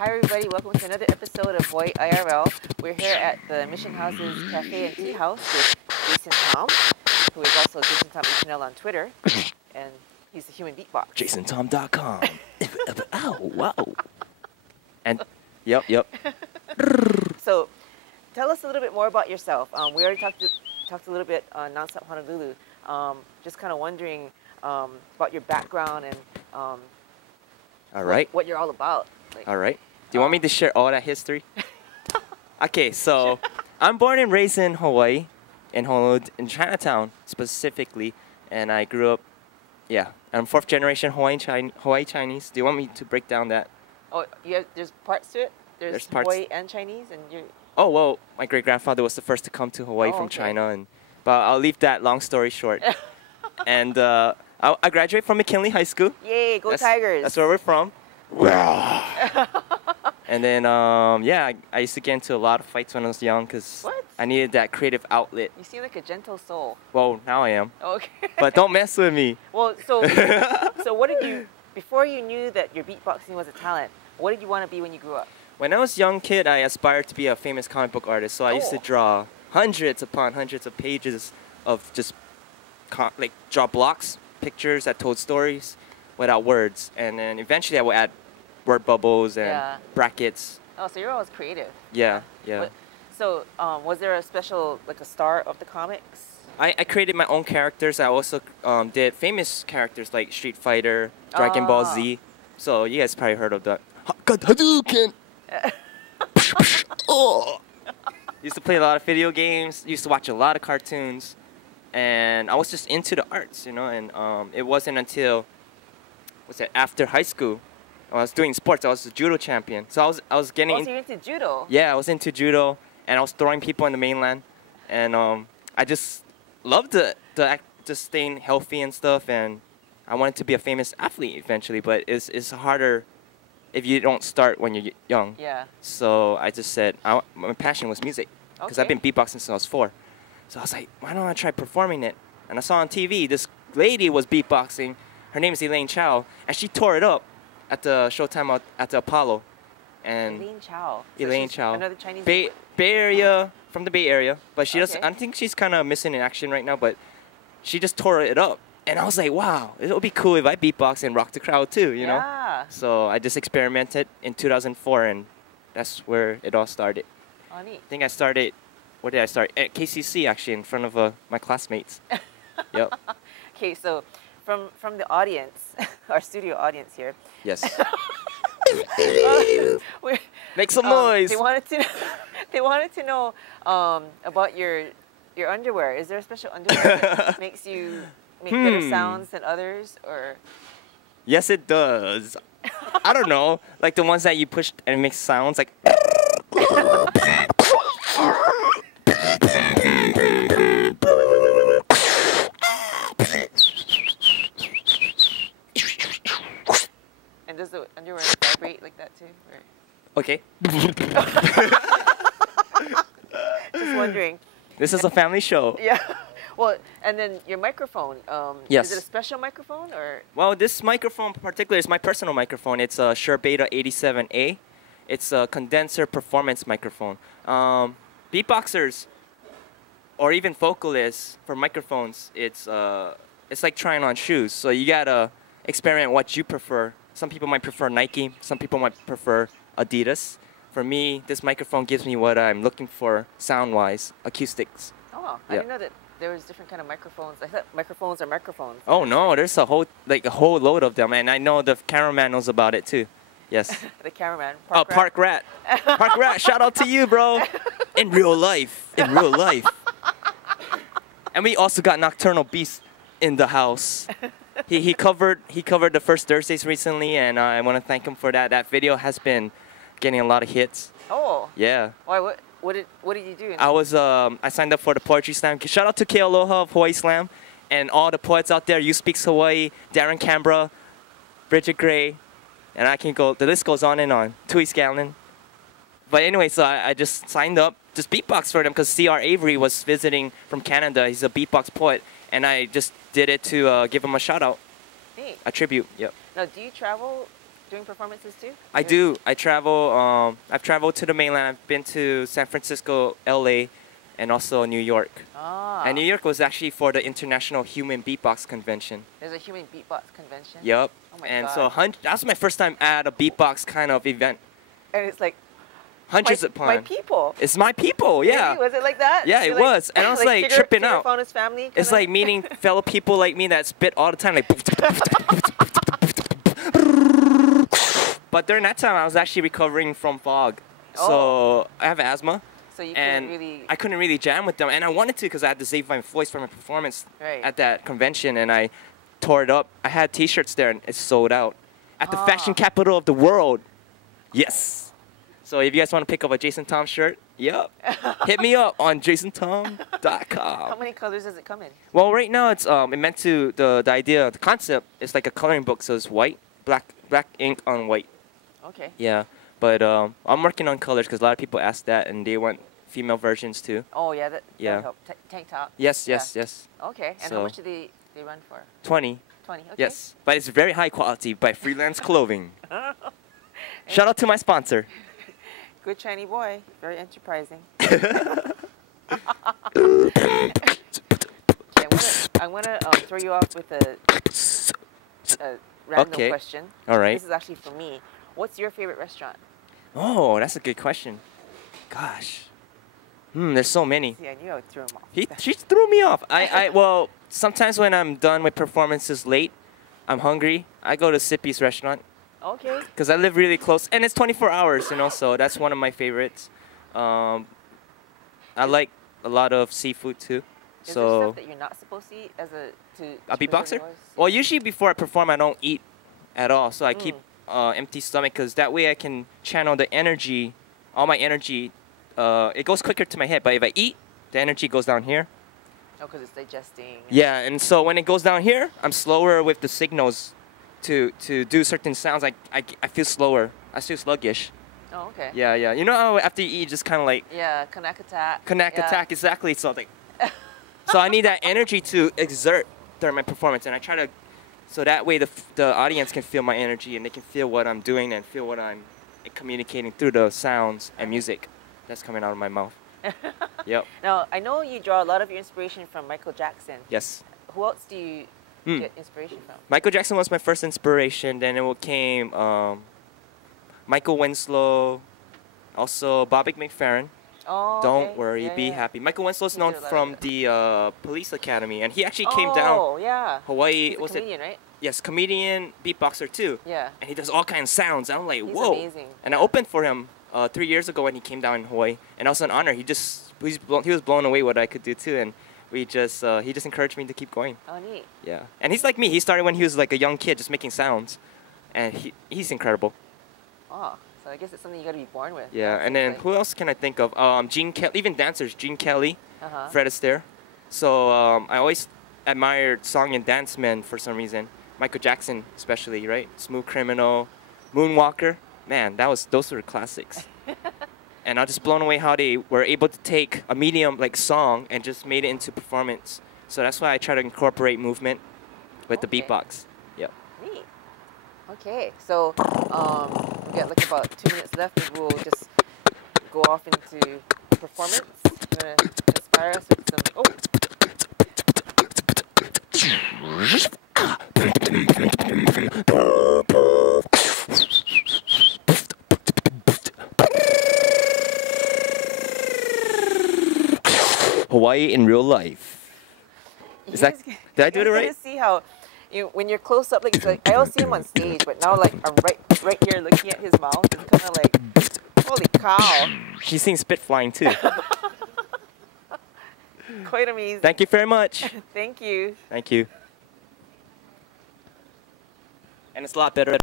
Hi everybody, welcome to another episode of Hawaii IRL. We're here at the Mission Houses Cafe and Tea House with Jason Tom, who is also Jason Tom HNL on Twitter, and he's a human beatbox. JasonTom.com. Ow, wow. And, yep. So, tell us a little bit more about yourself. We already talked a little bit on Nonstop Honolulu. Just kind of wondering about your background and All right. what you're all about. Like, All right. Do you want me to share all that history? Okay, so I'm born and raised in Hawaii, in Honolulu, in Chinatown specifically, and I grew up, I'm fourth generation Hawaii Chinese. Do you want me to break down that? Oh, there's parts to it? There's parts. Hawaii and Chinese, and you're... Oh, well, my great-grandfather was the first to come to Hawaii from okay. China, but I'll leave that long story short. And I graduated from McKinley High School. Yay, go Tigers! That's where we're from. And then, I used to get into a lot of fights when I was young because I needed that creative outlet. You seem like a gentle soul. Well, now I am. Okay. But don't mess with me. Well, so what did you, before you knew that your beatboxing was a talent, what did you want to be when you grew up? When I was a young kid, I aspired to be a famous comic book artist. So I used to draw hundreds upon hundreds of pages of just draw blocks, pictures that told stories without words. And then eventually I would add word bubbles and brackets. Oh, so you're always creative. Yeah. So was there a special, like a star of the comics? I created my own characters. I also did famous characters like Street Fighter, Dragon Ball Z. So you guys probably heard of that. Hadouken! Used to play a lot of video games. Used to watch a lot of cartoons. And I was just into the arts, and it wasn't until, after high school, I was doing sports. I was a judo champion. So I was getting... Oh, so you're into judo? Yeah, I was into judo, and I was throwing people in the mainland. And I just loved just staying healthy and stuff, and I wanted to be a famous athlete eventually, but it's harder if you don't start when you're young. Yeah. So I just said, my passion was music, because I've been beatboxing since I was 4. So I was like, why don't I try performing it? And I saw on TV, this lady was beatboxing. Her name is Elaine Chow, and she tore it up at the Showtime at the Apollo. And Elaine Chow. Elaine Chow. Another Chinese Bay Area, from the Bay Area. But she doesn't, Okay. I think she's kind of missing in action right now, but she just tore it up. And I was like, wow, it would be cool if I beatbox and rock the crowd too, you know? Yeah. So I just experimented in 2004, and that's where it all started. Oh, neat. I think I started, where did I start? At KCC, actually, in front of my classmates. Yep. Okay, so from the audience, our studio audience here. Yes. we're- Make some noise. They wanted to know about your underwear. Is there a special underwear that makes you make better sounds than others, or? Yes, it does. I don't know, like the ones that you push and it makes sounds like. And does the underwear vibrate like that too? Or? Okay. Just wondering. This is a family show. Yeah. Well, and then your microphone. Yes. Is it a special microphone or? Well, this microphone in particular is my personal microphone. It's a Shure Beta 87A. It's a condenser performance microphone. Beatboxers or even vocalists for microphones, it's like trying on shoes. So you gotta experiment what you prefer. Some people might prefer Nike. Some people might prefer Adidas. For me, this microphone gives me what I'm looking for sound-wise, acoustics. Oh, I didn't know that there was different kind of microphones. I thought microphones are microphones. Oh no, there's a whole load of them, and I know the cameraman knows about it too. Yes. The cameraman. Park Rat. Park Rat, shout out to you, bro. In real life. And we also got Nocturnal Beast in the house. He covered the First Thursdays recently, and I want to thank him for that. That video has been getting a lot of hits. Oh. Yeah. Why? What did you do? I signed up for the Poetry Slam. Shout out to Ke Aloha of Hawaii Slam and all the poets out there. You Speaks Hawaii, Darren Canberra, Bridget Gray, and I can go, the list goes on and on. Tui Scanlon. But anyway, so I just signed up, just beatbox for them because C.R. Avery was visiting from Canada. He's a beatbox poet, and I just did it to give him a shout out. Neat. A tribute, yep. Now, do you travel doing performances too? I do. I travel. I've traveled to the mainland. I've been to San Francisco, LA, and also New York. Ah. And New York was actually for the International Human Beatbox Convention. There's a human beatbox convention. Yep. Oh my and God. so that was my first time at a beatbox kind of event. And it's like Hundreds my upon. people. It's my people. Yeah. Really? Was it like that? Yeah, You're it was. And I was like tripping out. Figure family. It's like meeting fellow people like me that spit all the time, like. But during that time, I was actually recovering from fog, so I have asthma, So you and couldn't really. I couldn't really jam with them, and I wanted to because I had to save my voice for my performance Right. at that convention, and I tore it up. I had T-shirts there, and it's sold out at the fashion capital of the world. Yes. So if you guys want to pick up a Jason Tom shirt, yep, hit me up on jasontom.com. How many colors does it come in? Well, right now it's it meant to the idea, the concept is like a coloring book, so it's white, black ink on white. Okay. Yeah, but I'm working on colors because a lot of people ask that and they want female versions too. Oh yeah, that Yeah. help. Tank top. Yes, Yeah. yes, yes. Okay, and So- how much do they run for? 20. 20. Okay. Yes, but it's very high quality by Freelance Clothing. Shout out to my sponsor. Good Chinese boy. Very enterprising. Okay, I'm gonna throw you off with a random Okay. question. All right. This is actually for me. What's your favorite restaurant? Oh, that's a good question. Gosh. There's so many. See, I knew I would throw him off. She threw me off. Well, sometimes when I'm done with performances late, I'm hungry, I go to Sippy's restaurant Okay. because I live really close, and it's 24 hours, so that's one of my favorites. I like a lot of seafood too. Is there So stuff that you're not supposed to eat as a preserve beatboxer? your voice? Well, usually before I perform, I don't eat at all, so I Mm. keep empty stomach because that way I can channel the energy, all my energy. It goes quicker to my head, but if I eat, the energy goes down here. Oh, because it's digesting. Yeah, and so when it goes down here, I'm slower with the signals to do certain sounds. I feel slower. I feel sluggish. Oh, okay. Yeah, yeah. You know how after you eat, just kind of like Yeah, connect attack. connect, Yeah. attack, exactly. So like, so I need that energy to exert during my performance, and I try to, so that way the audience can feel my energy and they can feel what I'm doing and feel what I'm communicating through the sounds and music that's coming out of my mouth. Yep. Now, I know you draw a lot of your inspiration from Michael Jackson. Yes. Who else do you get inspiration from? Michael Jackson was my first inspiration. Then it came Michael Winslow, also Bobby McFerrin. Oh, Don't okay. worry, Yeah, be yeah. happy. Michael Winslow is He known did a lot of from that. the Police Academy, and he actually came down Oh, yeah. Hawaii. He's a Was it? comedian, right? Yes, comedian, beatboxer too. Yeah. And he does all kinds of sounds. I'm like, He's whoa. amazing. And I opened for him 3 years ago when he came down in Hawaii, and it was an honor. He was blown away what I could do too, and he just encouraged me to keep going. Oh, neat. Yeah, and he's like me. He started when he was like a young kid, just making sounds, and he's incredible. Oh, so I guess it's something you got to be born with. Yeah, and then who else can I think of? Gene Kelly, even dancers, Gene Kelly, Uh-huh. Fred Astaire. So I always admired song and dance men for some reason. Michael Jackson, especially, right? Smooth Criminal, Moonwalker. Man, those were classics. And I was just blown away how they were able to take a medium like song and just made it into performance. So that's why I try to incorporate movement with the Okay. beatbox. Yep. Neat. Okay, so we got like about 2 minutes left, and we'll just go off into performance. You want to inspire us with some? Oh, Hawaii in real life. you Is that- guys- did I you do it guys right? gotta see how when you're close up, like it's like I always see him on stage, but now like I'm right here looking at his mouth. It's kind of like, holy cow, She's seen spit flying too. quite amazing. Thank you very much. Thank you. Thank you. And it's a lot better.